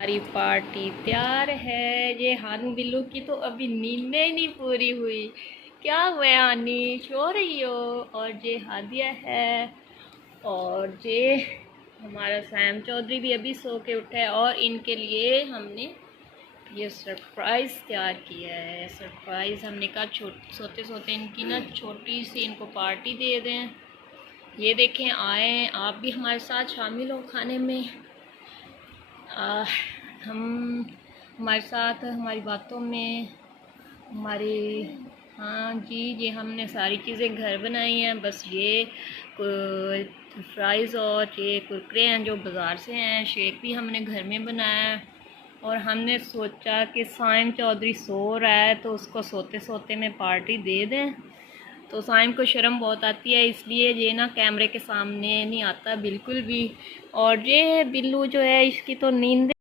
हमारी पार्टी तैयार है। ये हानी बिल्लू की तो अभी नींदें ही नहीं पूरी हुई। क्या हुआ हानी, सो रही हो? और ये हादिया है, और ये हमारा सैम चौधरी भी अभी सो के उठा है। और इनके लिए हमने ये सरप्राइज़ तैयार किया है। सरप्राइज़ हमने कहा सोते सोते इनकी ना छोटी सी इनको पार्टी दे दें। ये देखें, आए आप भी हमारे साथ शामिल हो खाने में। हम हमारे साथ हमारी बातों में हमारी, हाँ जी, ये हमने सारी चीज़ें घर बनाई हैं। बस ये फ्राइज़ और ये कुरकुरे हैं जो बाज़ार से हैं। शेक भी हमने घर में बनाया है। और हमने सोचा कि साइम चौधरी सो रहा है तो उसको सोते सोते में पार्टी दे दें। तो साइम को शर्म बहुत आती है, इसलिए ये ना कैमरे के सामने नहीं आता बिल्कुल भी। और ये बिल्लू जो है, इसकी तो नींद